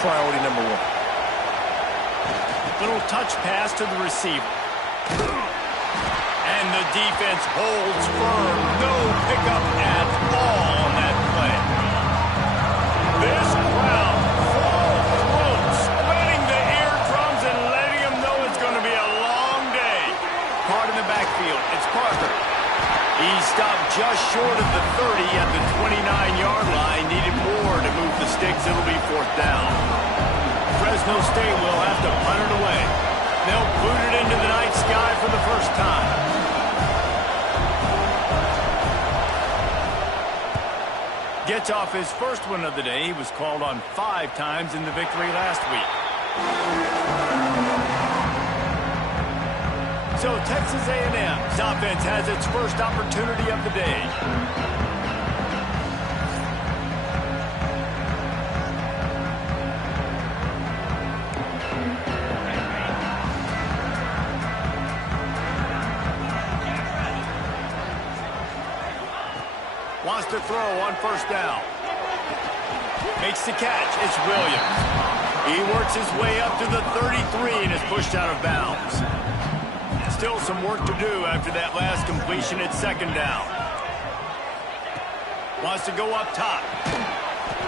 priority number one. Little touch pass to the receiver. And the defense holds firm. No pickup at all on that play. This crowd full throat, spreading the eardrums and letting them know it's going to be a long day. Caught in the backfield. It's Parker. He stopped just short of the 30 at the 29-yard line. Needed more to move the sticks. It'll be 4th down. Fresno State will have to punt it away. They'll boot it into the night sky for the first time. Gets off his first one of the day. He was called on 5 times in the victory last week. So Texas A&M's offense has its first opportunity of the day. Wants to throw on 1st down. Makes the catch. It's Williams. He works his way up to the 33 and is pushed out of bounds. Still some work to do after that last completion at 2nd down. Wants to go up top.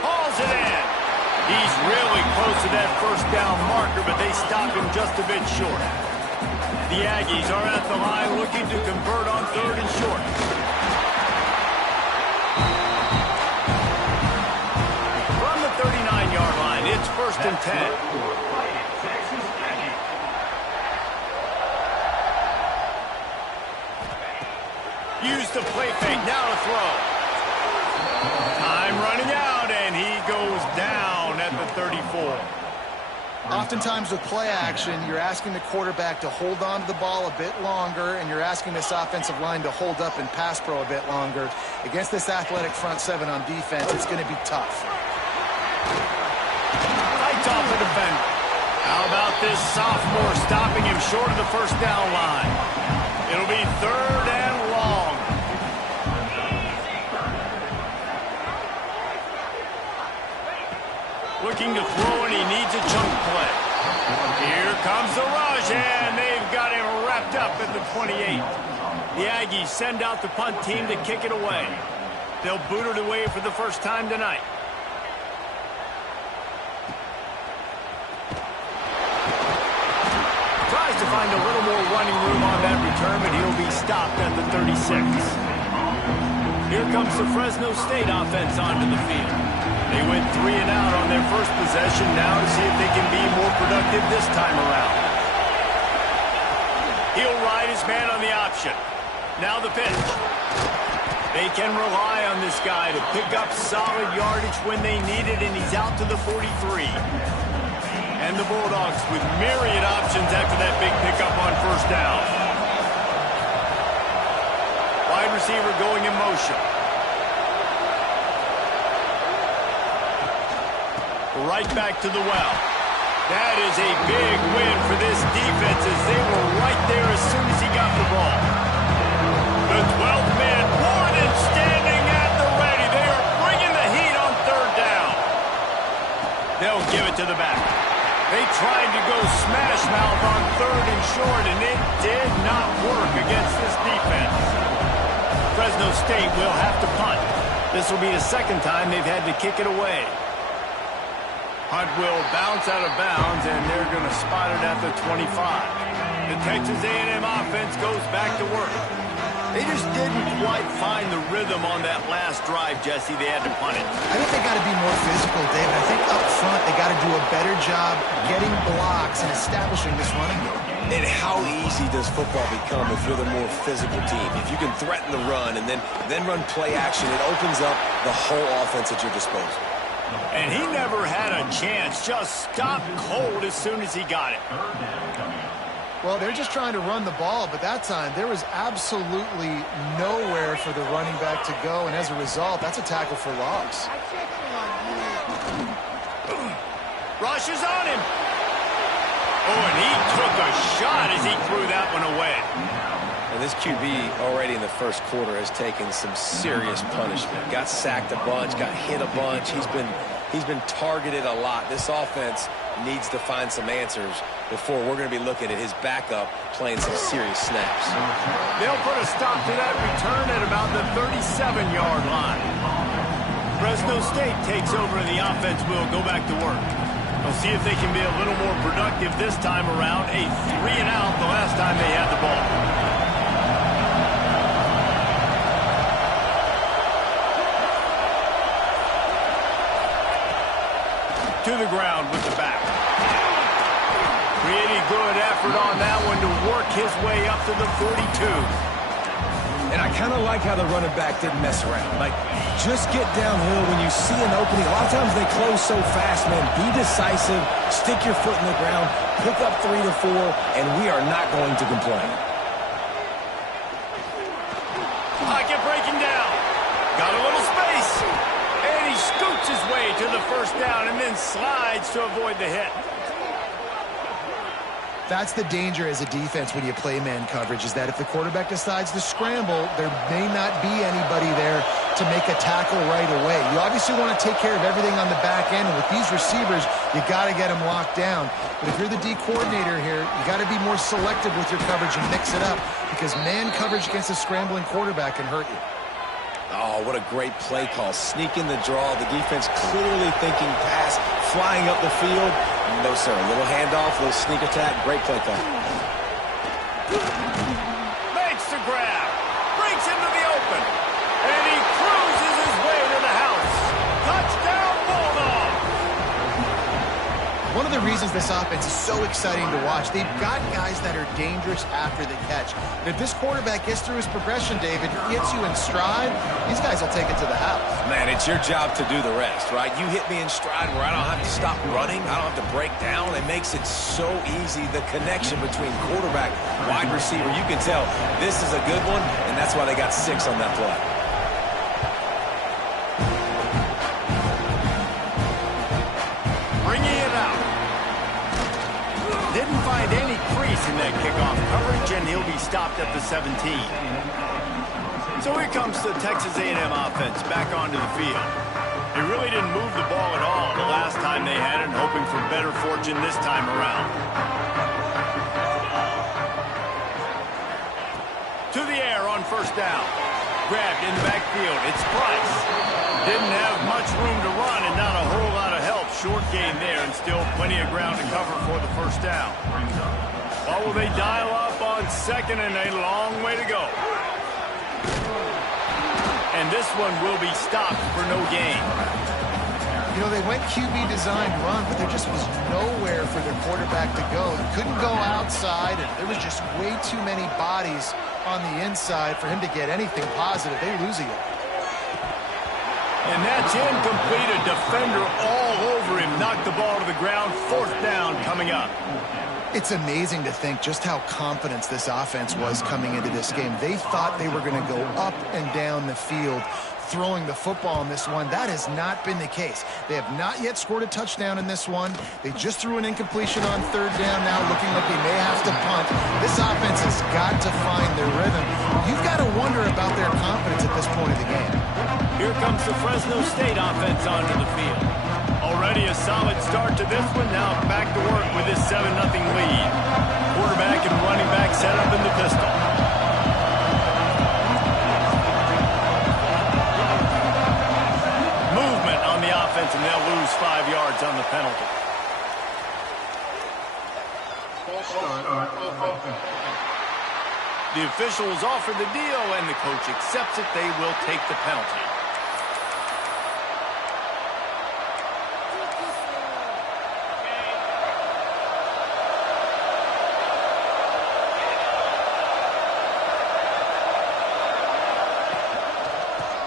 Hauls it in. He's really close to that 1st down marker, but they stop him just a bit short. The Aggies are at the line looking to convert on 3rd and short. From the 39-yard line, it's 1st and 10. Use the play fake, now to throw. Time running out, and he goes down at the 34. Oftentimes with play action, you're asking the quarterback to hold on to the ball a bit longer, and you're asking this offensive line to hold up and pass pro a bit longer. Against this athletic front 7 on defense, it's going to be tough. Fights off the defender. How about this sophomore stopping him short of the 1st down line? It'll be 3rd and long. Looking to throw, and he needs a chunk play. Here comes the rush, and they've got him wrapped up at the 28. The Aggies send out the punt team to kick it away. They'll boot it away for the first time tonight. Tries to find a little more running room on that return, but he'll be stopped at the 36. Here comes the Fresno State offense onto the field. They went 3 and out on their first possession. Now to see if they can be more productive this time around. He'll ride his man on the option. Now the pitch. They can rely on this guy to pick up solid yardage when they need it, and he's out to the 43. And the Bulldogs with myriad options after that big pickup on 1st down. Wide receiver going in motion. Right back to the well. That is a big win for this defense as they were right there as soon as he got the ball. The 12th man, one and standing at the ready. They are bringing the heat on 3rd down. They'll give it to the back. They tried to go smash mouth on 3rd and short, and it did not work against this defense. Fresno State will have to punt. This will be the 2nd time they've had to kick it away. Punt will bounce out of bounds, and they're going to spot it at the 25. The Texas A&M offense goes back to work. They just didn't quite find the rhythm on that last drive, Jesse. They had to punt it. I think they got to be more physical, David. I think up front they got to do a better job getting blocks and establishing this running game. And how easy does football become if you're the more physical team? If you can threaten the run and then run play action, it opens up the whole offense at your disposal. And he never had a chance. Just stopped cold as soon as he got it. Well, they're just trying to run the ball, but that time there was absolutely nowhere for the running back to go, and as a result, that's a tackle for loss. Rush is on him. Oh, and he took a shot as he threw that one away. And this QB already in the first quarter has taken some serious punishment. Got sacked a bunch, got hit a bunch. He's been He's been targeted a lot. This offense needs to find some answers before we're going to be looking at his backup playing some serious snaps. They'll put a stop to that return at about the 37-yard line. Fresno State takes over and the offense will go back to work. We'll see if they can be a little more productive this time around. A 3-and-out the last time they had the ball. To the ground with the back. Pretty good effort on that one to work his way up to the 42. And I kind of like how the running back didn't mess around. Like, just get downhill when you see an opening. A lot of times they close so fast, man. Be decisive, stick your foot in the ground, pick up 3 to 4, and we are not going to complain. Pocket breaking down. Got a little space. And he scoots his way to the first down and then slides to avoid the hit. That's the danger as a defense when you play man coverage, is that if the quarterback decides to scramble, there may not be anybody there to make a tackle right away. You obviously want to take care of everything on the back end, and with these receivers, you got to get them locked down. But if you're the D coordinator here, you got to be more selective with your coverage and mix it up, because man coverage against a scrambling quarterback can hurt you. Oh, what a great play call. Sneak in the draw. The defense clearly thinking pass, flying up the field. No, sir. A little handoff, a little sneak attack. Great play call. Makes the grab. Breaks into the open. And he cruises his way to the house. Touchdown, Bulldog. One of the reasons this offense is so exciting to watch, they've got guys that are dangerous after the catch. But if this quarterback gets through his progression, David, gets you in stride, these guys will take it to the house. Man, it's your job to do the rest, right? You hit me in stride where I don't have to stop running. I don't have to break down. It makes it so easy. The connection between quarterback, wide receiver, you can tell this is a good one, and that's why they got 6 on that play. Bringing it out. Didn't find any crease in that kickoff coverage, and he'll be stopped at the 17. So here comes the Texas A&M offense back onto the field. They really didn't move the ball at all the last time they had it, hoping for better fortune this time around. To the air on first down. Grabbed in the backfield. It's Price. Didn't have much room to run and not a whole lot of help. Short gain there and still plenty of ground to cover for the first down. What will they dial up on second and a long way to go? And this one will be stopped for no gain. You know, they went QB designed run, but there just was nowhere for their quarterback to go. He couldn't go outside, and there was just way too many bodies on the inside for him to get anything positive. They lose again. And that's incomplete. A defender all over him. Knocked the ball to the ground. Fourth down coming up. It's amazing to think just how confident this offense was coming into this game. They thought they were going to go up and down the field throwing the football in this one. That has not been the case. They have not yet scored a touchdown in this one. They just threw an incompletion on third down now, looking like they may have to punt. This offense has got to find their rhythm. You've got to wonder about their confidence at this point of the game. Here comes the Fresno State offense onto the field. Already a solid start to this one. Now back to work with this 7-0 lead. Quarterback and running back set up in the pistol. Movement on the offense, and they'll lose 5 yards on the penalty. The officials offer the deal, and the coach accepts it. They will take the penalty.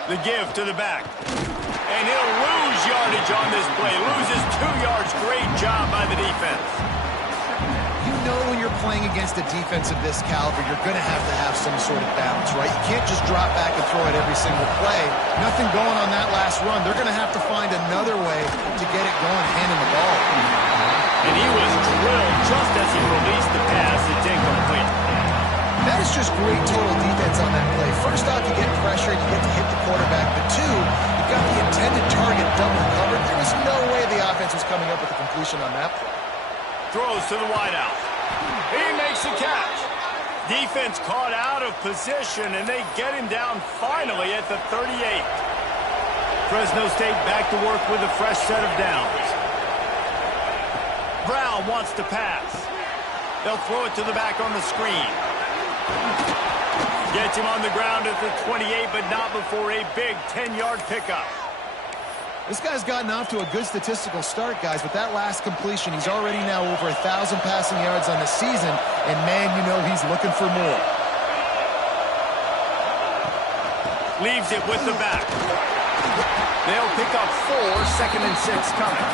The give to the back. And he'll lose yardage on this play. Loses 2 yards. Great job by the defense. You know when you're playing against a defense of this caliber, you're going to have some sort of balance, right? You can't just drop back and throw it every single play. Nothing going on that last run. They're going to have to find another way to get it going, handing the ball. And he was drilled just as he released the pass. It's incomplete. That is just great total defense on that play. First off, you get pressure, you get to hit the quarterback, but two, you've got the intended target double covered. There was no way the offense was coming up with a completion on that play. Throws to the wideout. He makes the catch. Defense caught out of position, and they get him down finally at the 38. Fresno State back to work with a fresh set of downs. Brown wants to pass. They'll throw it to the back on the screen. Gets him on the ground at the 28, but not before a big 10-yard pickup. This guy's gotten off to a good statistical start, guys. With that last completion, he's already now over 1,000 passing yards on the season, and man, you know he's looking for more. Leaves it with the back. They'll pick up 4, 2nd and 6 coming.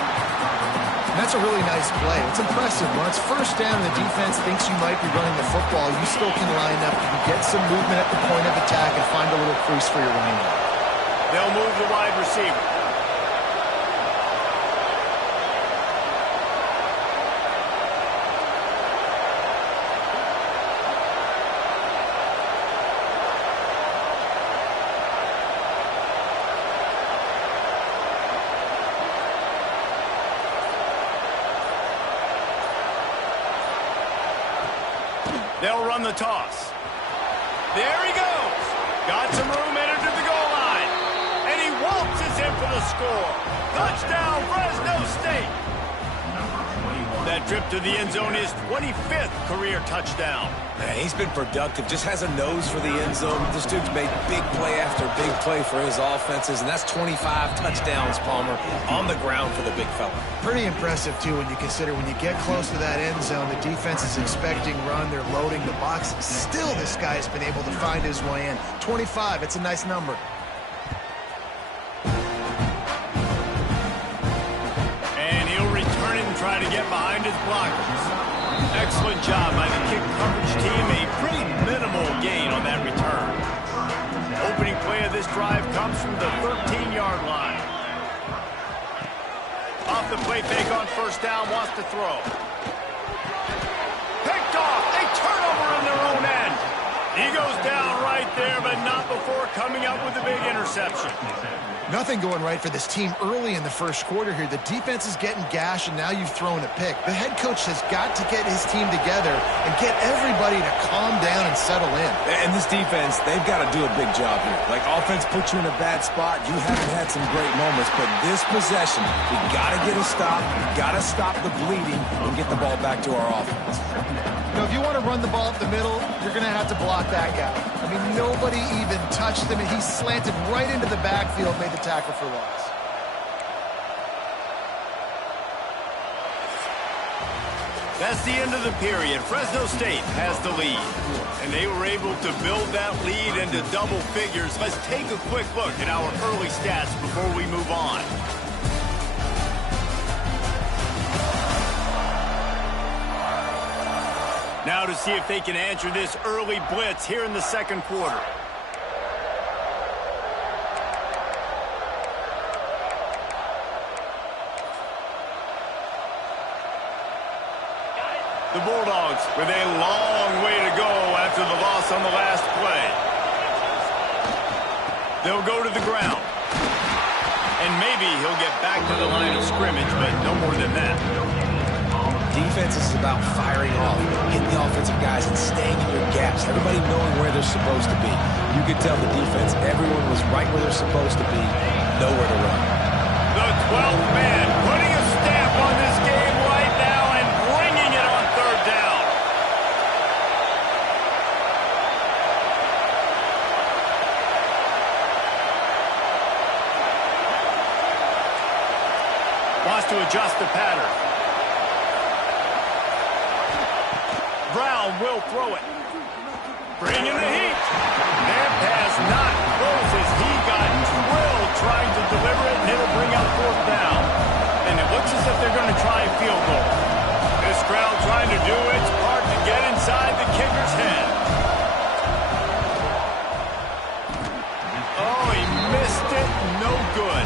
And that's a really nice play. It's impressive. When it's first down and the defense thinks you might be running the football, you still can line up. You can get some movement at the point of attack and find a little crease for your running back. They'll move the wide receiver. They'll run the toss. There he goes. Got some room, entered to the goal line. And he waltzes in for the score. Touchdown, Fresno State. That trip to the end zone is 25th career touchdown. Man, he's been productive, just has a nose for the end zone. This dude's made big play after big play for his offenses, and that's 25 touchdowns, Palmer, on the ground for the big fella. Pretty impressive, too, when you consider when you get close to that end zone, the defense is expecting run, they're loading the box. Still, this guy's been able to find his way in. 25, it's a nice number. And he'll return it and try to get behind his blockers. Excellent job by the kick coverage team. A pretty minimal gain on that return. Opening play of this drive comes from the 13-yard line. Off the play fake on first down, wants to throw. Picked off. A turnover in their own end. He goes down right there, but not before coming up with a big interception. Nothing going right for this team early in the first quarter here. The defense is getting gashed, and now you've thrown a pick. The head coach has got to get his team together and get everybody to calm down and settle in. And this defense, they've got to do a big job here. Like, offense puts you in a bad spot. You haven't had some great moments, but this possession, we got to get a stop. We got to stop the bleeding and get the ball back to our offense. You know, if you want to run the ball up the middle, you're going to have to block that guy. I mean, nobody even touched him, and he slanted right into the backfield, made the tackle for loss. That's the end of the period. Fresno State has the lead, and they were able to build that lead into double figures. Let's take a quick look at our early stats before we move on. Now to see if they can answer this early blitz here in the second quarter. The Bulldogs with a long way to go after the loss on the last play. They'll go to the ground. And maybe he'll get back to the line of scrimmage, but no more than that. Defense is about firing off, hitting the offensive guys and staying in your gaps. Everybody knowing where they're supposed to be. You could tell the defense, everyone was right where they're supposed to be, nowhere to run. The 12th man putting a stamp on this game right now and bringing it on third down. Wants to adjust the pattern. Brown will throw it. Bringing the heat. That pass not close as he got drilled trying to deliver it, and it'll bring up fourth down. And it looks as if they're going to try a field goal. This crowd trying to do its part to get inside the kicker's head. Oh, he missed it. No good.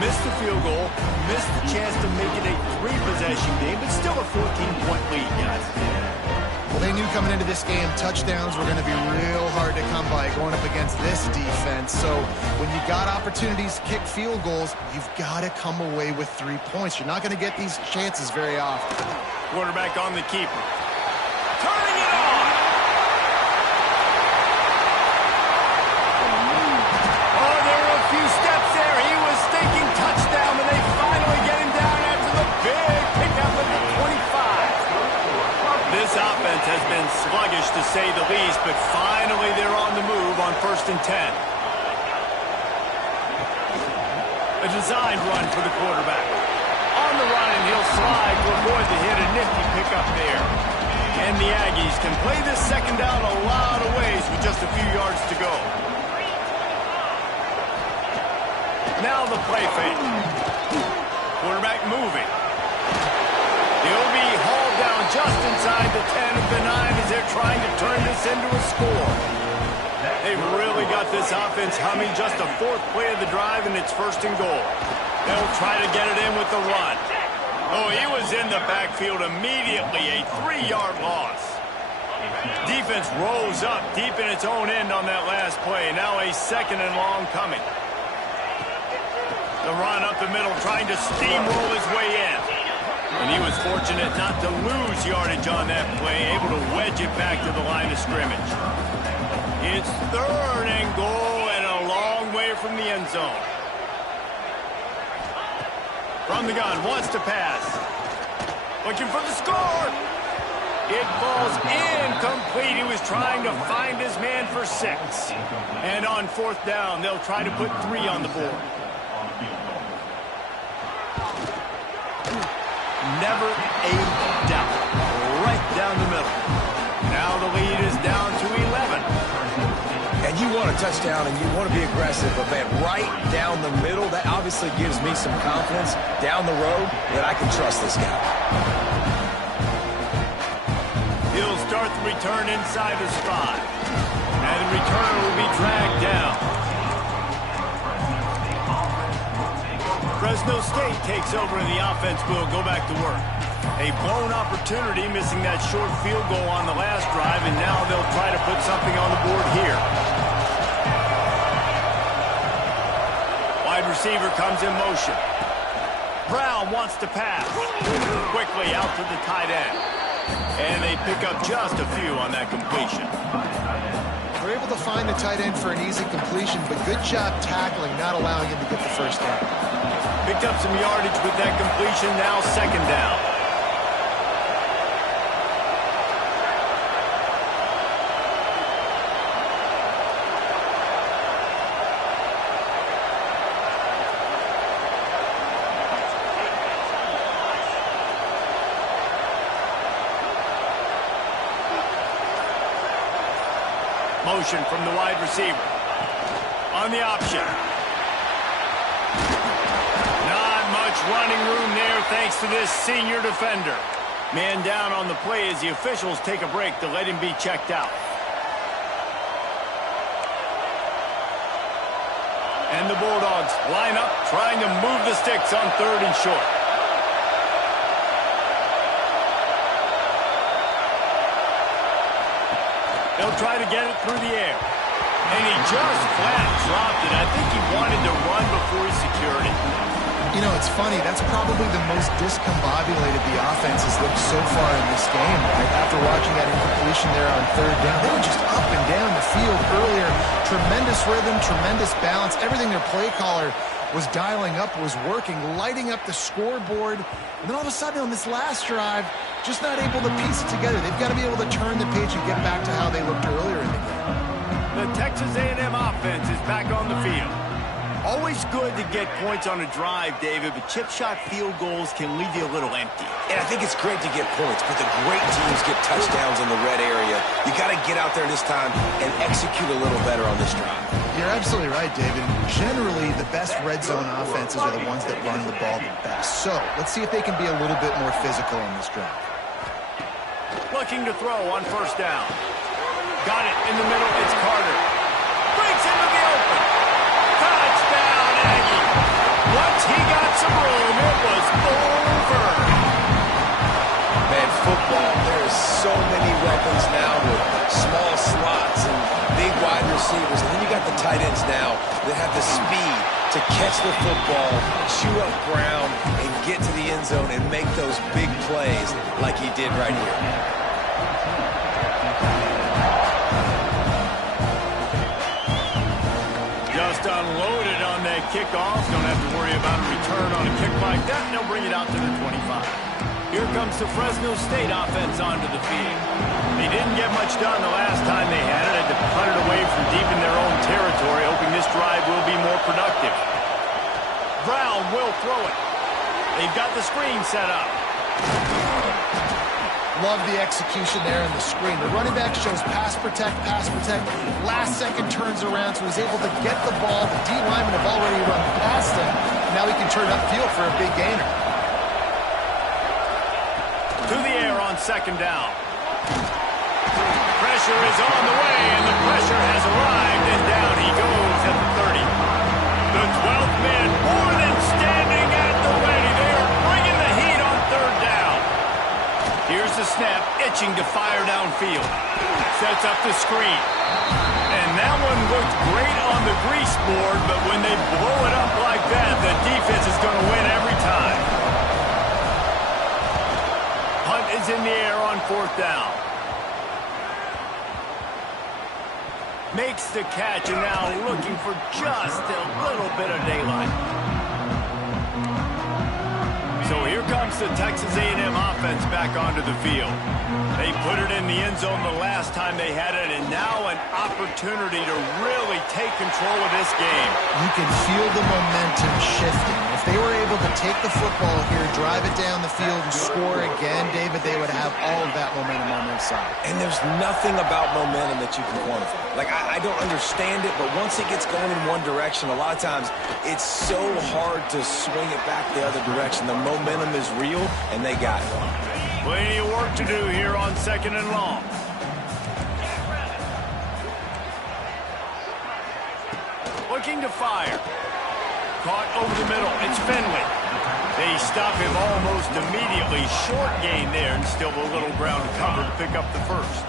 Missed the field goal. Missed the chance to make it a 3-possession game, but still a 14-point lead, guys. Well, they knew coming into this game, touchdowns were going to be real hard to come by going up against this defense. So when you got opportunities to kick field goals, you've got to come away with 3 points. You're not going to get these chances very often. Quarterback on the keeper. Turning it on! Oh, there were a few steps there. He was thinking touchdown, and they finally get him down after the big pickup at the 25. This offense has been sluggish, to say the least, but finally they're on the move on 1st and 10. A designed run for the quarterback. On the run, and he'll slide to avoid the hit. A nifty pickup there. And the Aggies can play this second down a lot of ways with just a few yards to go. Now the play fake. Quarterback moving. He'll be hauled down just inside the 10 of the 9 as they're trying to turn this into a score. They've really got this offense humming. Just a 4th play of the drive, and it's 1st and goal. They'll try to get it in with the run. Oh, he was in the backfield immediately. A 3-yard loss. Defense rose up deep in its own end on that last play. Now a 2nd and long coming. The run up the middle, trying to steamroll his way in. And he was fortunate not to lose yardage on that play, able to wedge it back to the line of scrimmage. It's 3rd and goal and a long way from the end zone. From the gun, wants to pass. Looking for the score. It falls incomplete. He was trying to find his man for 6. And on 4th down, they'll try to put 3 on the board. Never a doubt. Right down the middle. Now the lead is down to 11. And you want a touchdown and you want to be aggressive, but man, right down the middle, that obviously gives me some confidence down the road that I can trust this guy. He'll start the return inside his 5. And the returner will be dragged down. Fresno State takes over and the offense will go back to work. A blown opportunity, missing that short field goal on the last drive, and now they'll try to put something on the board here. Wide receiver comes in motion. Brown wants to pass. Quickly out to the tight end. And they pick up just a few on that completion. We're able to find the tight end for an easy completion, but good job tackling, not allowing him to get the 1st down. Picked up some yardage with that completion, now 2nd down. Motion from the wide receiver. On the option. Not much running room there thanks to this senior defender. Man down on the play as the officials take a break to let him be checked out. And the Bulldogs line up, trying to move the sticks on 3rd and short. They'll try to get it through the air. And he just flat dropped it. I think he wanted to run before he secured it. You know, it's funny. That's probably the most discombobulated the offense has looked so far in this game. Right? After watching that incompletion there on 3rd down, they were just up and down the field earlier. Tremendous rhythm, tremendous balance. Everything their play caller was dialing up was working, lighting up the scoreboard. And then all of a sudden on this last drive, just not able to piece it together. They've got to be able to turn the page and get back to how they looked earlier in the game. The Texas A&M offense is back on the field. Always good to get points on a drive, David, but chip shot field goals can leave you a little empty. And I think it's great to get points, but the great teams get touchdowns in the red area. You got to get out there this time and execute a little better on this drive. You're absolutely right, David. Generally, the best red zone offenses are the ones that run the ball the best. So let's see if they can be a little bit more physical on this drive. Looking to throw on 1st down. Got it in the middle. It's Carter. Breaks into the open. Touchdown, Aggie. Once he got some room, it was over. Man, football, there are so many weapons now. that have the speed to catch the football, chew up ground, and get to the end zone and make those big plays like he did right here. Just unloaded on that kickoff. Don't have to worry about a return on a kick like that. They'll bring it out to the 25. Here comes the Fresno State offense onto the field. They didn't get much done the last time they had it. Had to punt it away from deep in their own territory, hoping this drive will be more productive. Brown will throw it. They've got the screen set up. Love the execution there in the screen. The running back shows pass protect, pass protect. Last second turns around, so he's able to get the ball. The D linemen have already run past him. Now he can turn upfield for a big gainer. To the air on second down. Pressure is on the way, and the pressure has arrived, and down he goes at the 30. The 12th man more than standing at the ready. They are bringing the heat on third down. Here's the snap, itching to fire downfield. Sets up the screen. And that one looked great on the grease board, but when they blow it up like that, the defense is going to win every time. Hunt is in the air on fourth down. Makes the catch, and now looking for just a little bit of daylight. So here comes the Texas A&M offense back onto the field. They put it in the end zone the last time they had it, and now an opportunity to really take control of this game. You can feel the momentum shifting. If they were able to take the football here, drive it down the field, and score again, David, they would have all of that momentum on their side. And there's nothing about momentum that you can quantify. Like, I don't understand it, but once it gets going in one direction, a lot of times it's so hard to swing it back the other direction. The momentum is real, and they got it. Plenty of work to do here on second and long. Looking to fire. Caught over the middle. It's Finley. They stop him almost immediately. Short gain there, and still a little ground to cover to pick up the first.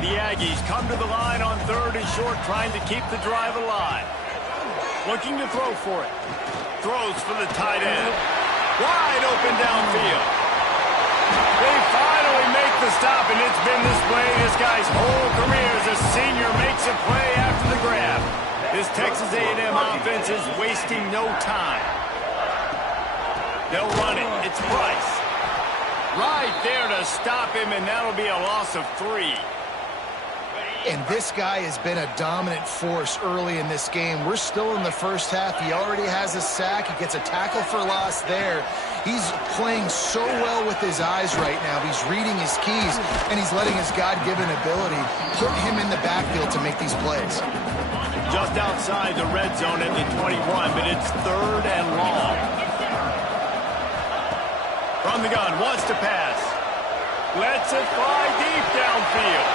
The Aggies come to the line on third and short, trying to keep the drive alive. Looking to throw for it. Throws for the tight end. Wide open downfield. They finally make the stop, and it's been this way this guy's whole career as a senior makes a play after the grab. This Texas A&M offense is wasting no time. They'll run it. It's Price. Right there to stop him, and that'll be a loss of 3. And this guy has been a dominant force early in this game. We're still in the first half. He already has a sack. He gets a tackle for loss there. He's playing so well with his eyes right now. He's reading his keys, and he's letting his God-given ability put him in the backfield to make these plays. Just outside the red zone at the 21, but it's third and long. From the gun, wants to pass. Lets it fly deep downfield.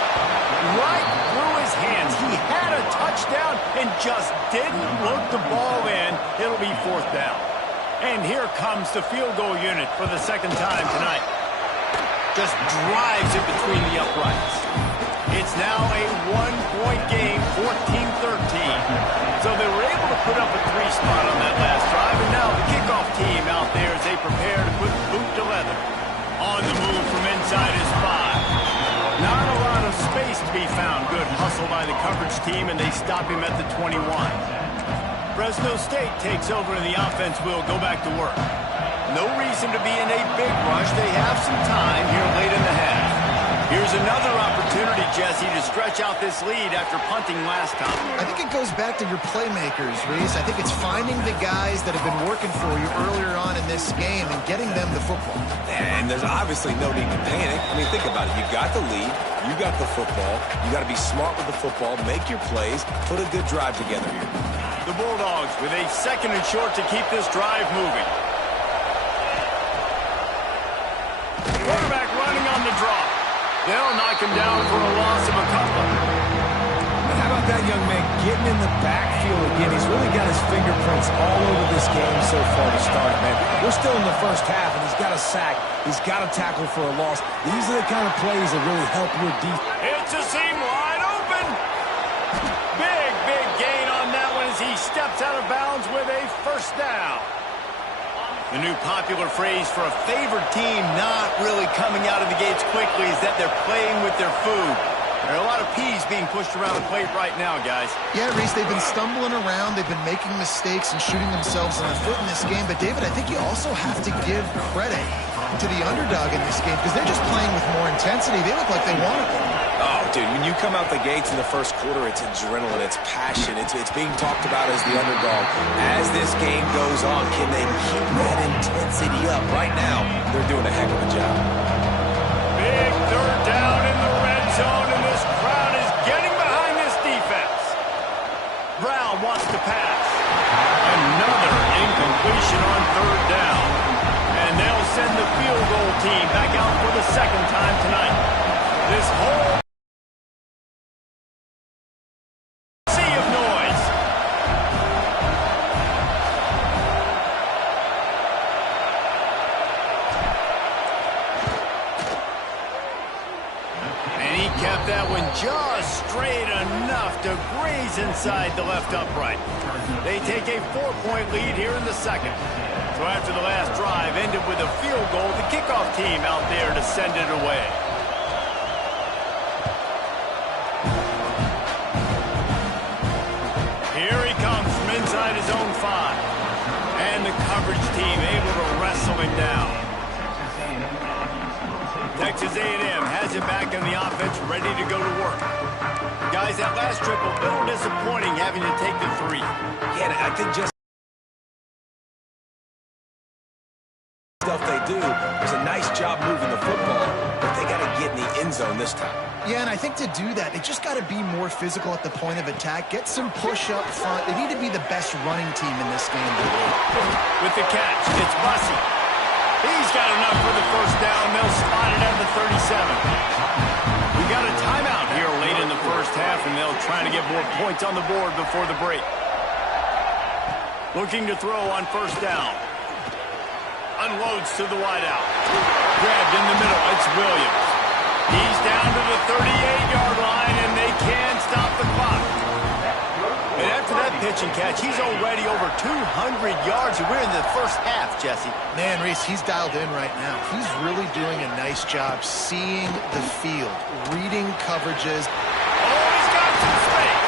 Right through his hands. He had a touchdown and just didn't look the ball in. It'll be fourth down. And here comes the field goal unit for the second time tonight. Just drives it between the uprights. It's now a one-point game, 14-13. So they were able to put up a 3-spot on that last drive, and now the kickoff team out there as they prepare to put boot to leather. On the move from inside his 5. Not a lot of space to be found. Good hustle by the coverage team, and they stop him at the 21. Fresno State takes over, and the offense will go back to work. No reason to be in a big rush. They have some time here late in the half. Here's another opportunity, Jesse, to stretch out this lead after punting last time. I think it goes back to your playmakers, Reese. I think it's finding the guys that have been working for you earlier on in this game and getting them the football. And there's obviously no need to panic. I mean, think about it. You got the lead. You got the football. You got to be smart with the football. Make your plays. Put a good drive together here. The Bulldogs with a second and short to keep this drive moving. Quarterback running on the draw. They'll knock him down for a loss of a couple. But how about that young man getting in the backfield again? He's really got his fingerprints all over this game so far to start, man. We're still in the first half, and he's got a sack. He's got a tackle for a loss. These are the kind of plays that really help your defense. It's a seam wide open. Big gain on that one as he first down. The new popular phrase for a favored team not really coming out of the gates quickly is that they're playing with their food. There are a lot of peas being pushed around the plate right now, guys. Yeah, Reese, they've been stumbling around. They've been making mistakes and shooting themselves in the foot in this game. But, David, I think you also have to give credit to the underdog in this game because they're just playing with more intensity. They look like they want it. Oh, dude, when you come out the gates in the first quarter, it's adrenaline, it's passion, it's being talked about as the underdog. As this game goes on, can they keep that intensity up? Right now, they're doing a heck of a job. Big third down in the red zone, and this crowd is getting behind this defense. Brown wants to pass. Another incompletion on third down. And they'll send the field goal team back out for the second time tonight. This whole sea of noise. And he kept that one just straight enough to graze inside the left upright. They take a 4-point lead here in the second. So after the last drive ended with a field goal, the kickoff team out there to send it away. Here he comes from inside his own 5. And the coverage team able to wrestle him down. Texas A&M has it back in the offense, ready to go to work. Guys, that last triple, a little disappointing having to take the 3. Yeah, I think just stuff they do is a nice job moving the football, but they got to get in the end zone this time. Yeah, and I think to do that, they just got to be more physical at the point of attack, get some push up front. They need to be the best running team in this game. With the catch, it's Bussey. He's got enough for the first down. They'll spot it at the 37. We got a timeout here late in the first half, and they'll try to get more points on the board before the break. Looking to throw on first down. Unloads to the wideout. Grabbed in the middle. It's Williams. He's down to the 38-yard line, and they can't stop the clock. And after that pitch and catch, he's already over 200 yards, and we're in the first half, Jesse. Man, Reese, he's dialed in right now. He's really doing a nice job seeing the field, reading coverages. Oh, he's got some space.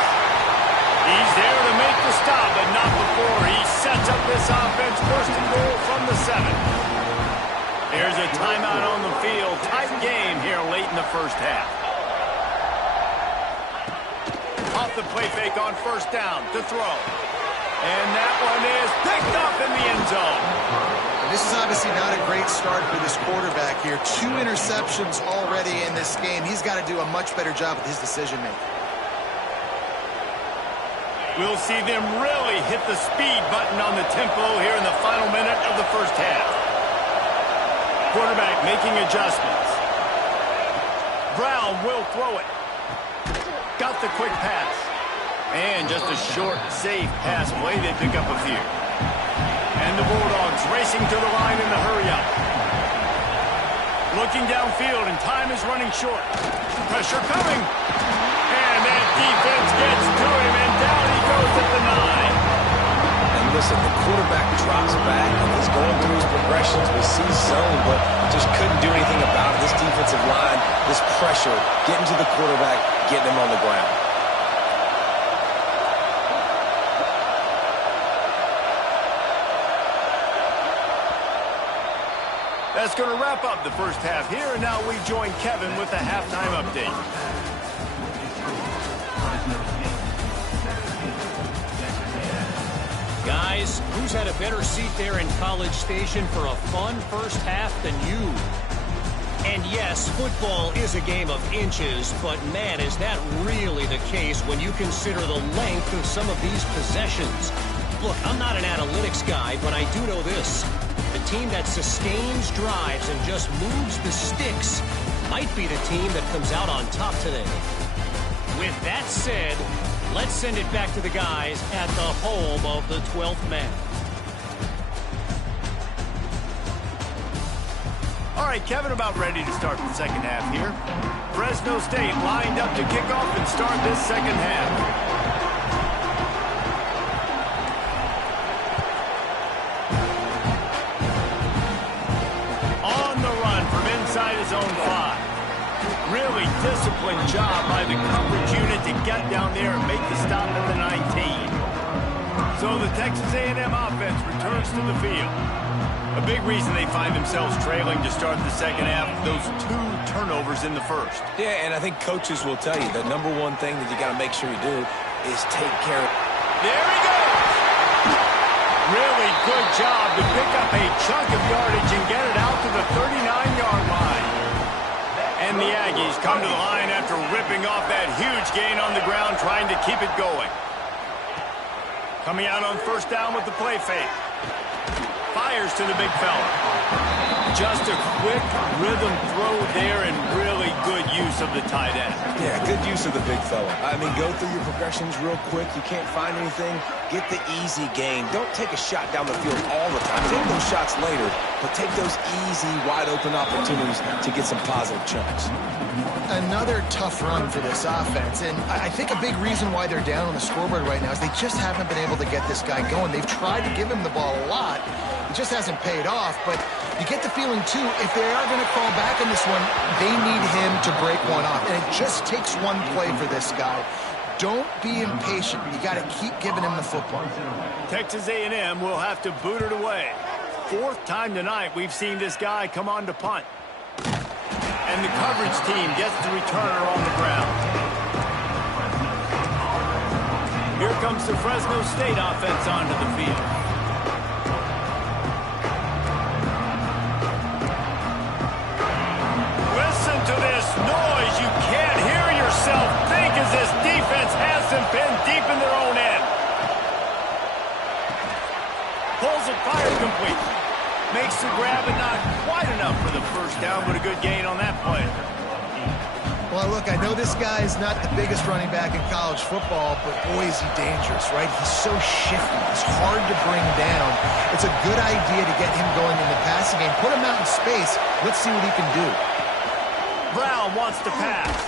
He's there to make the stop, but not before he sets up this offense. First and goal from the 7. Here's a timeout on the field. Tight game here late in the first half. Off the play fake on first down to throw. And that one is picked up in the end zone. And this is obviously not a great start for this quarterback here. 2 interceptions already in this game. He's got to do a much better job with his decision-making. We'll see them really hit the speed button on the tempo here in the final minute of the first half. Quarterback making adjustments. Brown will throw it. Got the quick pass. And just a short, safe pass play. They pick up a few. And the Bulldogs racing to the line in the hurry-up. Looking downfield, and time is running short. Pressure coming. And that defense gets to him, and down he goes at the 9. And listen, the quarterback drops back, and he's going through his progressions. We see zone, but just couldn't do anything about it. This defensive line, this pressure, getting to the quarterback, getting him on the ground. That's going to wrap up the first half here, and now we join Kevin with the halftime update. Guys, who's had a better seat there in College Station for a fun first half than you? And yes, football is a game of inches, but man, is that really the case when you consider the length of some of these possessions. Look, I'm not an analytics guy, but I do know this. The team that sustains drives and just moves the sticks might be the team that comes out on top today. With that said, let's send it back to the guys at the home of the 12th man. All right, Kevin, about ready to start the second half here. Fresno State lined up to kick off and start this second half. inside his own 5. Really disciplined job by the coverage unit to get down there and make the stop at the 19. So the Texas A&M offense returns to the field. A big reason they find themselves trailing to start the second half, those 2 turnovers in the first. Yeah, and I think coaches will tell you the number one thing that you got to make sure you do is take care of. There he goes! Really good job to pick up a chunk of yardage and get it out to the 39-yard line. And the Aggies come to the line after ripping off that huge gain on the ground, trying to keep it going. Coming out on first down with the play fake. Fires to the big fella. Just a quick rhythm throw there and really good use of the tight end. Yeah, good use of the big fella. I mean, go through your progressions real quick. You can't find anything, get the easy gain. Don't take a shot down the field all the time. Take those shots later, but take those easy, wide-open opportunities to get some positive chunks. Another tough run for this offense, and I think a big reason why they're down on the scoreboard right now is they just haven't been able to get this guy going. They've tried to give him the ball a lot. It just hasn't paid off, but you get the feeling, too, if they are going to crawl back in this one, they need him to break one off, and it just takes one play for this guy. Don't be impatient. You got to keep giving him the football. Texas A&M will have to boot it away. 4th time tonight we've seen this guy come on to punt. And the coverage team gets the returner on the ground. Here comes the Fresno State offense onto the field. Listen to this noise. You can't hear yourself think as this defense has them pinned deep in their own end. Pulls it, fired complete. Makes the grab and not quite enough for the first down, but a good gain on that play. Well, look, I know this guy is not the biggest running back in college football, but boy, is he dangerous, right? He's so shifty. He's hard to bring down. It's a good idea to get him going in the passing game. Put him out in space. Let's see what he can do. Brown wants to pass.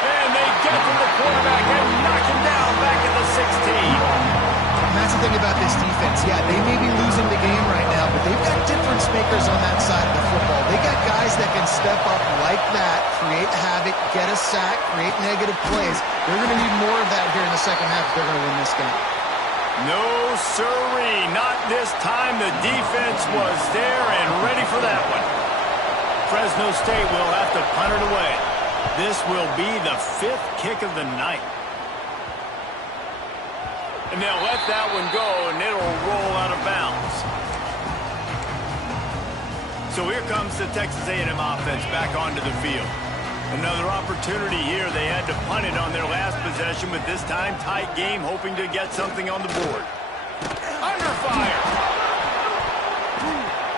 And they get to the quarterback and knock him down back at the 16. And that's the thing about this defense. Yeah, they may be losing the game right now, but they've got difference makers on that side of the football. They got guys that can step up like that, create havoc, get a sack, create negative plays. They're going to need more of that here in the second half if they're going to win this game. No, sirree, not this time. The defense was there and ready for that one. Fresno State will have to punt it away. This will be the 5th kick of the night. And they'll let that one go, and it'll roll out of bounds. So here comes the Texas A&M offense back onto the field. Another opportunity here. They had to punt it on their last possession, but this time tight game, hoping to get something on the board. Under fire.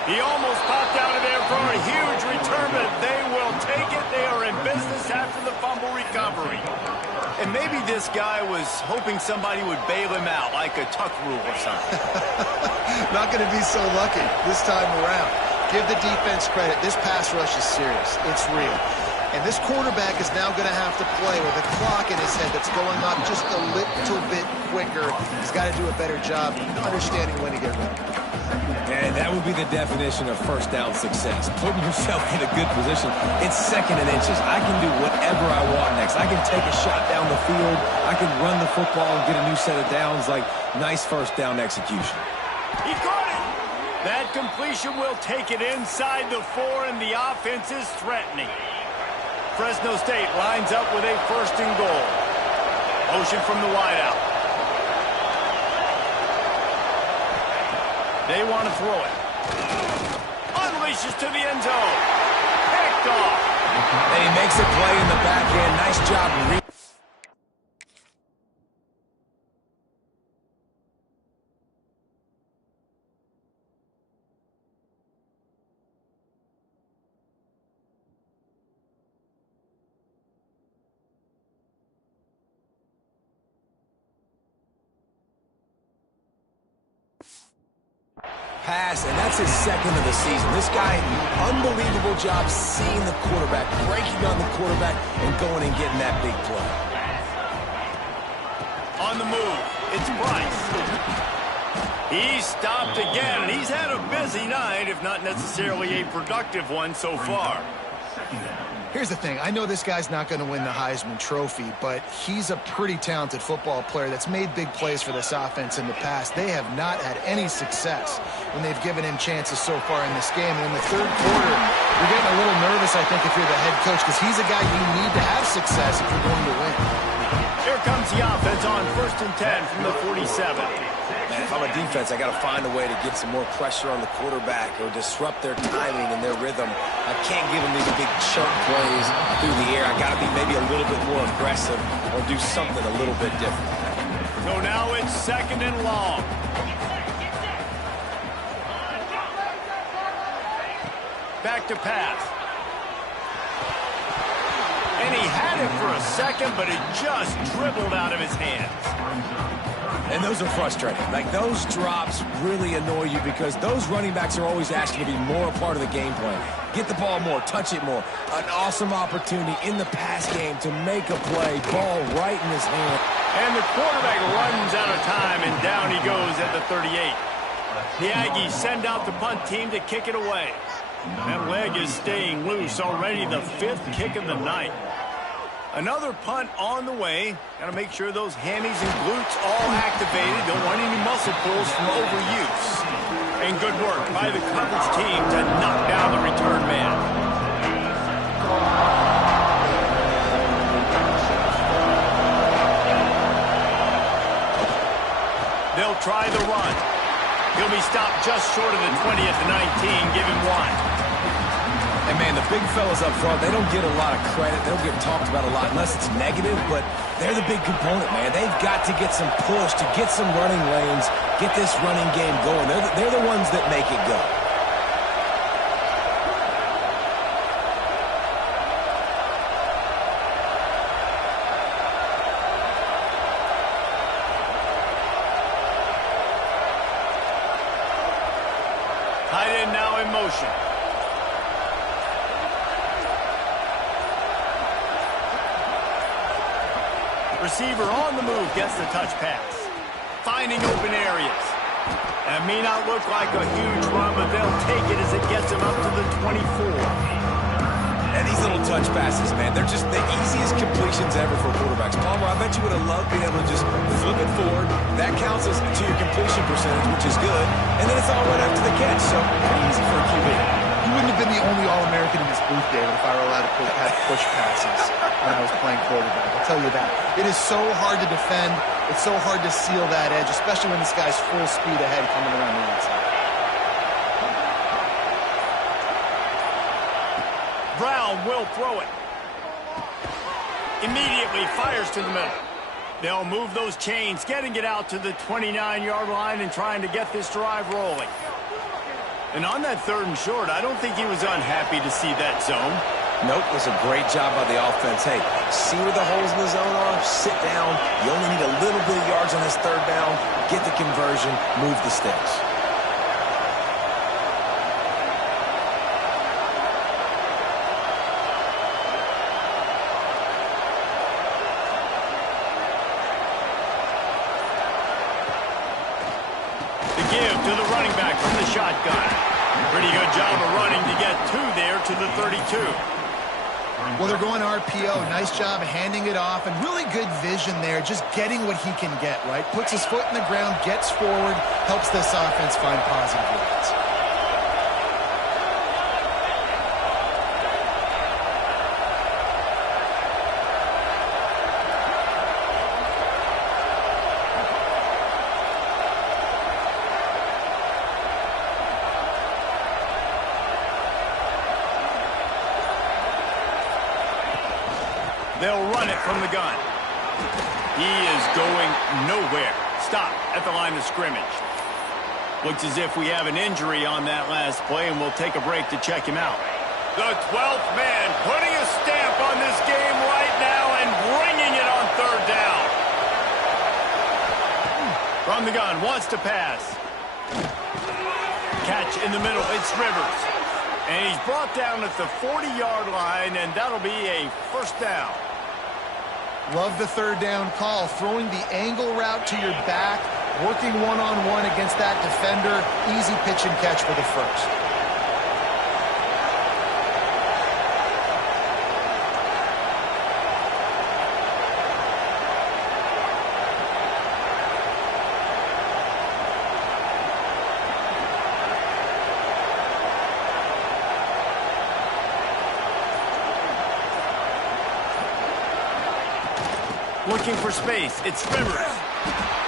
He almost popped out of there for a huge return, but they will take it. They are in business after the fumble recovery. And maybe this guy was hoping somebody would bail him out, like a tuck rule or something. Not going to be so lucky this time around. Give the defense credit. This pass rush is serious. It's real. And this quarterback is now going to have to play with a clock in his head that's going up just a little bit quicker. He's got to do a better job understanding when to get ready. And that would be the definition of first down success. Putting yourself in a good position. It's 2nd and inches. I can do whatever I want next. I can take a shot down the field. I can run the football and get a new set of downs. Like, nice first down execution. He caught it. That completion will take it inside the 4, and the offense is threatening. Fresno State lines up with a 1st and goal. Motion from the wideout. They want to throw it. Unleashes to the end zone. Picked off. And he makes a play in the backhand. Nice job. Pass, and that's his 2nd of the season. This guy, unbelievable job seeing the quarterback, breaking on the quarterback, and going and getting that big play. On the move, it's Bryce. He stopped again, and he's had a busy night, if not necessarily a productive one so far. Here's the thing. I know this guy's not going to win the Heisman Trophy, but he's a pretty talented football player that's made big plays for this offense in the past. They have not had any success when they've given him chances so far in this game. And in the third quarter, you're getting a little nervous, I think, if you're the head coach, because he's a guy you need to have success if you're going to win. Here comes the offense on 1st and 10 from the 47. Man, if I'm a defense, I got to find a way to get some more pressure on the quarterback or disrupt their timing and their rhythm. I can't give them these big chunk plays through the air. I got to be maybe a little bit more aggressive or do something a little bit different. So now it's 2nd and long. Back to pass. And he had it for a second, but it just dribbled out of his hands. And those are frustrating. Like, those drops really annoy you because those running backs are always asking to be more a part of the game plan. Get the ball more, touch it more. An awesome opportunity in the pass game to make a play, ball right in his hand. And the quarterback runs out of time, and down he goes at the 38. The Aggies send out the punt team to kick it away. That leg is staying loose, already the 5th kick of the night. Another punt on the way. Got to make sure those hammies and glutes all activated. Don't want any muscle pulls from overuse. And good work by the coverage team to knock down the return man. They'll try the run. He'll be stopped just short of the 20 at the 19. Give him 1. And, man, the big fellas up front, they don't get a lot of credit. They don't get talked about a lot unless it's negative, but they're the big component, man. They've got to get some push, to get some running lanes, get this running game going. They're the ones that make it go. Tight end now in motion. Receiver on the move gets the touch pass. Finding open areas. That may not look like a huge run, but they'll take it as it gets them up to the 24. And these little touch passes, man, they're just the easiest completions ever for quarterbacks. Palmer, I bet you would have loved being able to just flip it forward. That counts as to your completion percentage, which is good. And then it's all right after the catch, so pretty easy for a QB. You wouldn't have been the only All-American in this booth, David, if I were allowed to push passes when I was playing quarterback. I'll tell you that. It is so hard to defend. It's so hard to seal that edge, especially when this guy's full speed ahead coming around the outside. Brown will throw it. Immediately fires to the middle. They'll move those chains, getting it out to the 29-yard line and trying to get this drive rolling. And on that 3rd and short, I don't think he was unhappy to see that zone. Nope, it was a great job by the offense. Hey, see where the holes in the zone are? Sit down. You only need a little bit of yards on this 3rd down. Get the conversion. Move the sticks. The give to the running back from the shotgun. Pretty good job of running to get 2 there to the 32. Well, they're going RPO. Nice job handing it off, and really good vision there, just getting what he can get, right? Puts his foot in the ground, gets forward, helps this offense find positive yards. They'll run it from the gun. He is going nowhere. Stop at the line of scrimmage. Looks as if we have an injury on that last play, and we'll take a break to check him out. The 12th man putting a stamp on this game right now and bringing it on 3rd down. From the gun, wants to pass. Catch in the middle, it's Rivers. And he's brought down at the 40-yard line, and that'll be a 1st down. Love the 3rd down call, throwing the angle route to your back, Working one-on-one against that defender, easy pitch and catch for the first. Looking for space. It's Rivers.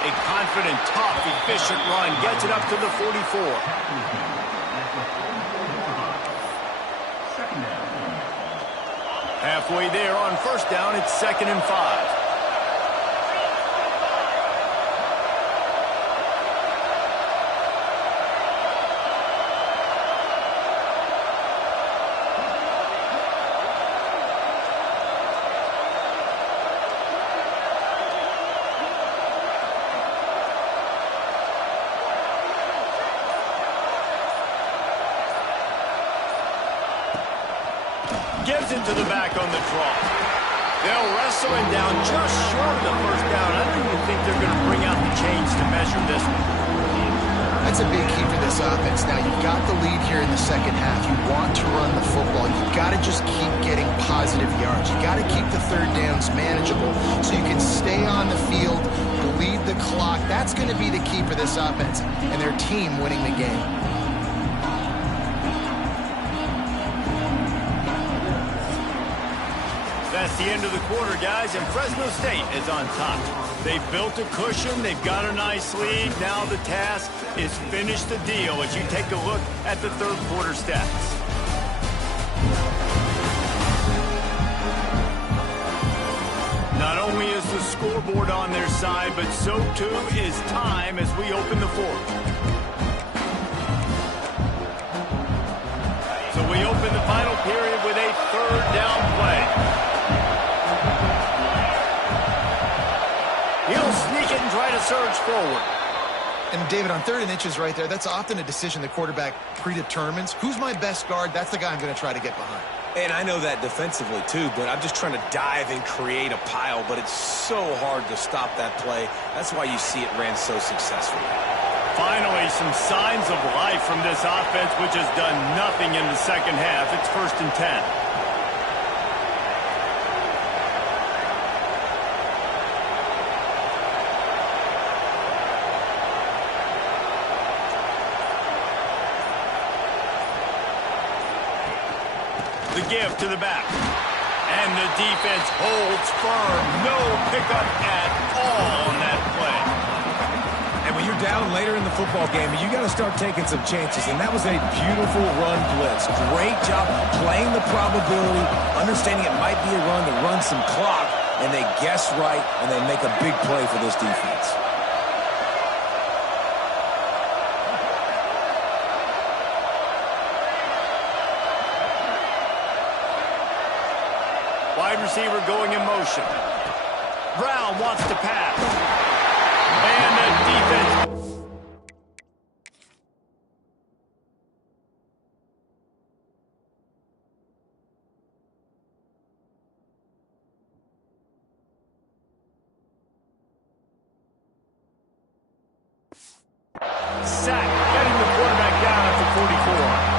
A confident, tough, efficient run gets it up to the 44. Halfway there on first down, it's 2nd and 5. Gives it to the back on the draw. They'll wrestle him down just short of the first down. I don't even think they're going to bring out the chains to measure this one. That's a big key for this offense. Now, you've got the lead here in the second half. You want to run the football. You've got to just keep getting positive yards. You've got to keep the third downs manageable so you can stay on the field, bleed the clock. That's going to be the key for this offense and their team winning the game. That's the end of the quarter, guys, and Fresno State is on top. They've built a cushion. They've got a nice lead. Now the task is finish the deal as you take a look at the third quarter stats. Not only is the scoreboard on their side, but so too is time as we open the fourth. So we open the final period with a third down play. He'll sneak it and try to surge forward. And, David, on 3rd and inches right there, that's often a decision the quarterback predetermines. Who's my best guard? That's the guy I'm going to try to get behind. And I know that defensively, too, but I'm just trying to dive and create a pile, but it's so hard to stop that play. That's why you see it ran so successfully. Finally, some signs of life from this offense, which has done nothing in the second half. It's 1st and 10. The give to the back. And the defense holds firm. No pickup at all on that play. And when you're down later in the football game, you got to start taking some chances. And that was a beautiful run blitz. Great job playing the probability, understanding it might be a run to run some clock. And they guess right, and they make a big play for this defense. Wide receiver going in motion. Brown wants to pass. And the defense. Sack, getting the quarterback down at the 44.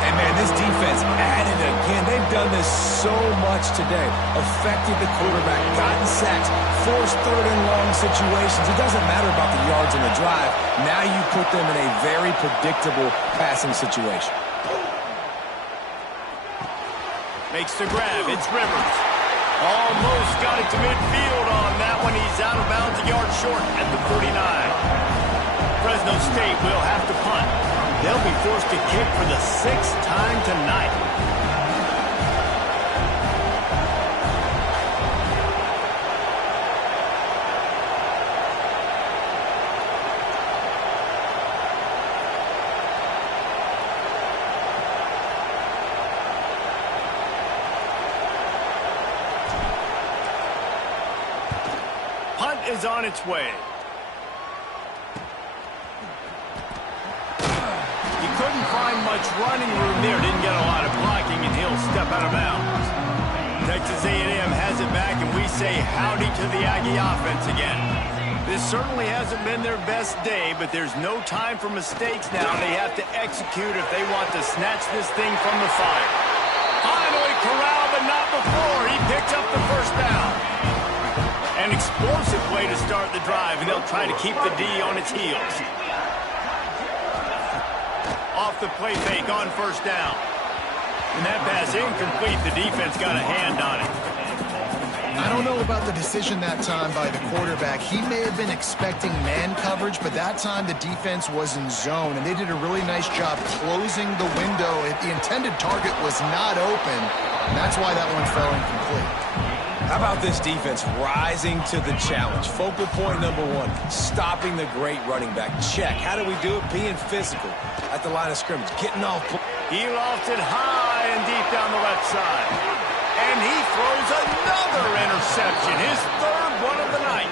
And, man, this defense added again. They've done this so much today. Affected the quarterback, gotten sacks, forced 3rd and long situations. It doesn't matter about the yards in the drive. Now you put them in a very predictable passing situation. Makes the grab. It's Rivers. Almost got it to midfield on that one. He's out of bounds, a yard short at the 49. Fresno State will have to punt. They'll be forced to kick for the 6th time tonight. Punt is on its way. Couldn't find much running room there. Didn't get a lot of blocking, and he'll step out of bounds. Texas A&M has it back, and we say howdy to the Aggie offense again. This certainly hasn't been their best day, but there's no time for mistakes now. They have to execute if they want to snatch this thing from the fire. Finally corralled, but not before. He picks up the first down. An explosive way to start the drive, and they'll try to keep the D on its heels. Off the play fake on first down. And that pass incomplete. The defense got a hand on it. I don't know about the decision that time by the quarterback. He may have been expecting man coverage, but that time the defense was in zone, and they did a really nice job closing the window. The intended target was not open, and that's why that one fell incomplete. How about this defense rising to the challenge? Focal point number one, stopping the great running back. Check. How do we do it? Being physical at the line of scrimmage, getting off. He lofted high and deep down the left side. And he throws another interception, his third one of the night.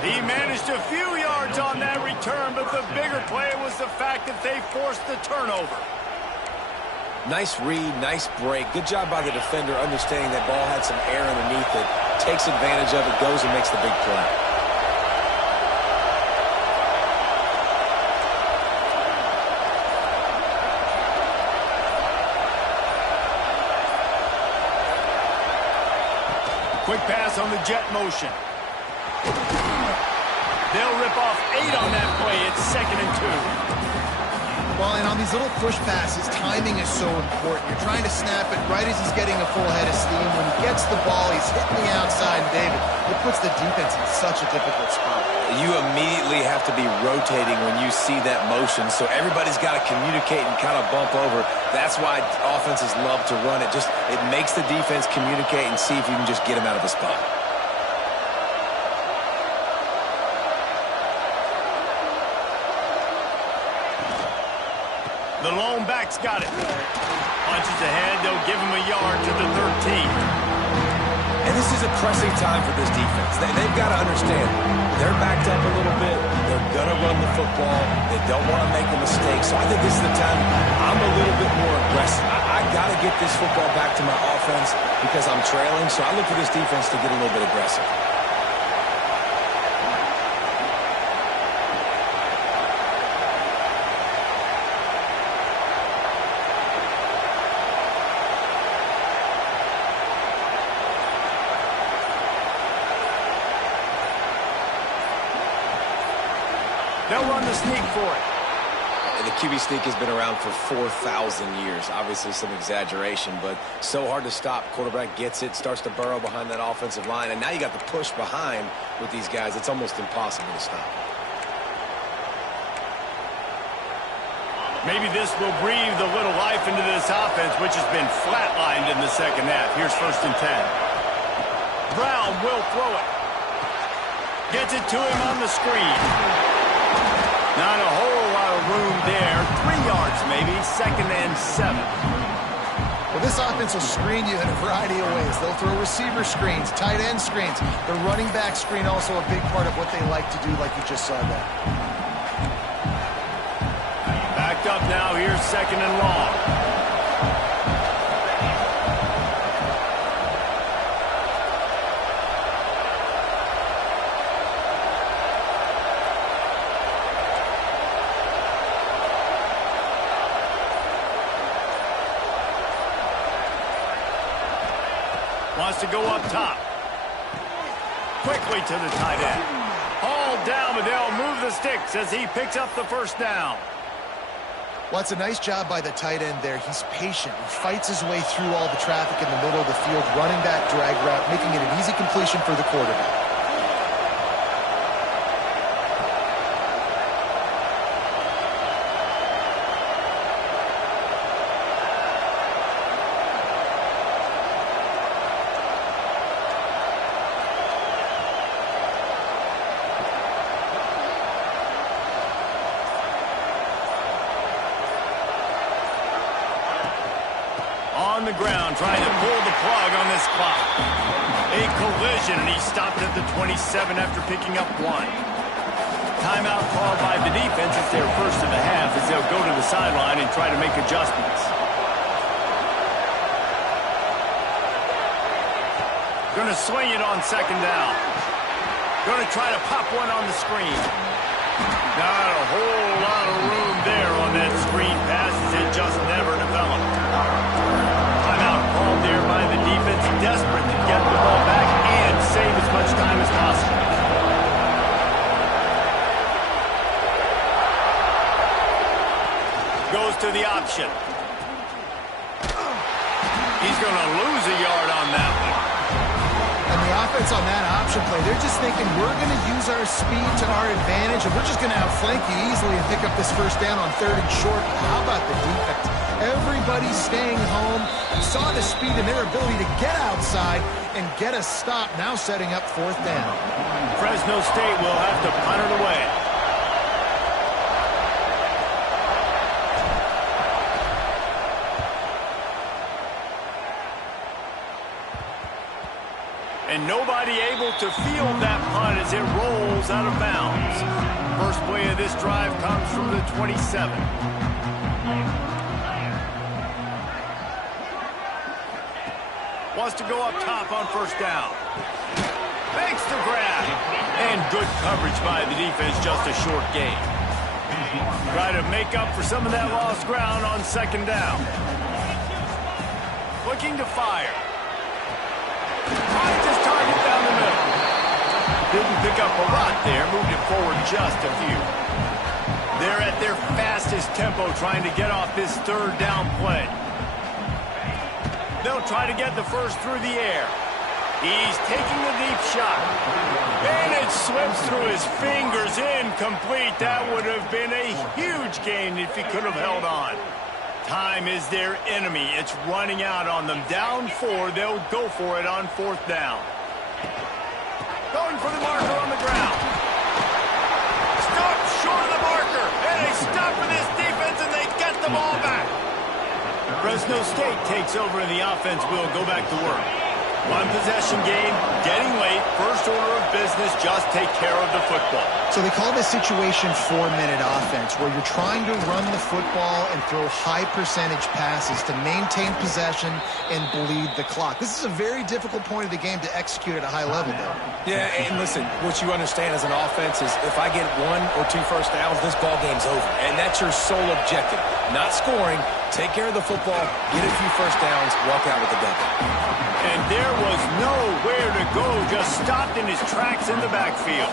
He managed a few yards on that return, but the bigger play was the fact that they forced the turnover. Nice read, nice break. Good job by the defender understanding that ball had some air underneath it. Takes advantage of it, goes and makes the big play. Quick pass on the jet motion. They'll rip off 8 on that play. It's 2nd and 2. Well, and on these little push passes, timing is so important. You're trying to snap it right as he's getting a full head of steam. When he gets the ball, he's hitting the outside, and David, it puts the defense in such a difficult spot. You immediately have to be rotating when you see that motion, so everybody's got to communicate and kind of bump over. That's why offenses love to run it. It makes the defense communicate and see if you can just get him out of a spot. The lone back's got it. Punches ahead, they'll give him a yard to the 13. And this is a pressing time for this defense. They've got to understand, they're backed up a little bit. They're going to run the football. They don't want to make a mistake. So I think this is the time I'm a little bit more aggressive. I got to get this football back to my offense because I'm trailing. So I look for this defense to get a little bit aggressive. They'll run the sneak for it. And the QB sneak has been around for 4,000 years. Obviously some exaggeration, but so hard to stop. Quarterback gets it, starts to burrow behind that offensive line, and now you got the push behind with these guys. It's almost impossible to stop. Maybe this will breathe a little life into this offense, which has been flatlined in the second half. Here's 1st and 10. Brown will throw it. Gets it to him on the screen. Not a whole lot of room there. 3 yards maybe. 2nd and 7. Well, this offense will screen you in a variety of ways. They'll throw receiver screens, tight end screens. The running back screen also a big part of what they like to do, like you just saw there. Backed up now. Here's 2nd and long. Wants to go up top. Quickly to the tight end. Hauled down, but they'll move the sticks as he picks up the first down. Well, it's a nice job by the tight end there. He's patient. He fights his way through all the traffic in the middle of the field, running that drag route, making it an easy completion for the quarterback. On the ground, trying to pull the plug on this clock. A collision, and he stopped at the 27 after picking up 1. Timeout called by the defense. It's their first of the half as they'll go to the sideline and try to make adjustments. Going to swing it on 2nd down. Going to try to pop one on the screen. Not a whole lot of room there on that screen pass as it just never developed. Timeout called there by the defense, desperate to get the ball back and save as much time as possible. Goes to the option. He's going to lose a yard on that one. And the offense on that option play, they're just thinking we're going to use our speed to our advantage, and we're just going to outflank you easily and pick up this first down on 3rd and short. How about the defense? Everybody's staying home. You saw the speed and their ability to get outside and get a stop, now setting up 4th down. Fresno State will have to punt it away. And nobody able to field that punt as it rolls out of bounds. First play of this drive comes from the 27. Wants to go up top on 1st down. Makes the grab. And good coverage by the defense, just a short gain. Try to make up for some of that lost ground on 2nd down. Looking to fire. Lost his target down the middle. Didn't pick up a lot there, moved it forward just a few. They're at their fastest tempo trying to get off this 3rd down play. They'll try to get the first through the air. He's taking a deep shot. And it slips through his fingers, incomplete. That would have been a huge gain if he could have held on. Time is their enemy. It's running out on them. Down 4, they'll go for it on 4th down. Going for the marker on the ground. Stop short of the marker. And they stop for this defense and they get the ball back. Fresno State takes over and the offense will go back to work. One possession game, getting late, first order of business, just take care of the football. So they call this situation 4-minute offense, where you're trying to run the football and throw high percentage passes to maintain possession and bleed the clock. This is a very difficult point of the game to execute at a high level, though. Yeah, and listen, what you understand as an offense is if I get 1 or 2 first downs, this ball game's over. And that's your sole objective. Not scoring, take care of the football, get a few first downs, walk out with the W. And there was nowhere to go, just stopped in his tracks in the backfield.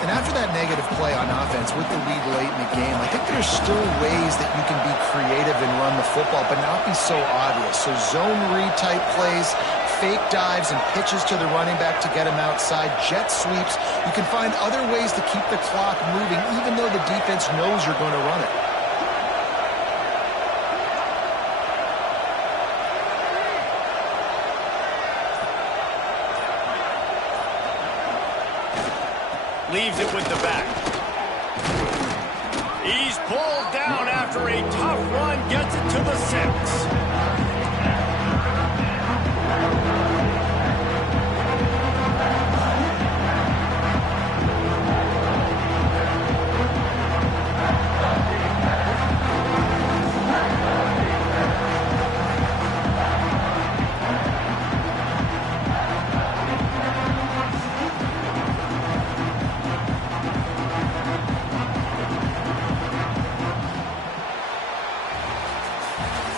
And after that negative play on offense with the lead late in the game, I think there's still ways that you can be creative and run the football, but not be so obvious. So zone read type plays, fake dives and pitches to the running back to get him outside, jet sweeps. You can find other ways to keep the clock moving, even though the defense knows you're going to run it. Leaves it with the back. He's pulled down after a tough run, gets it to the 6.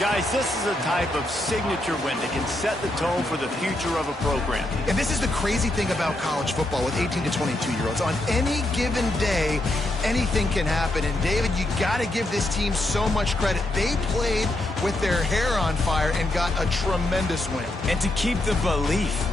Guys, this is a type of signature win that can set the tone for the future of a program. And this is the crazy thing about college football with 18 to 22-year-olds. On any given day, anything can happen. And, David, you got to give this team so much credit. They played with their hair on fire and got a tremendous win. And to keep the belief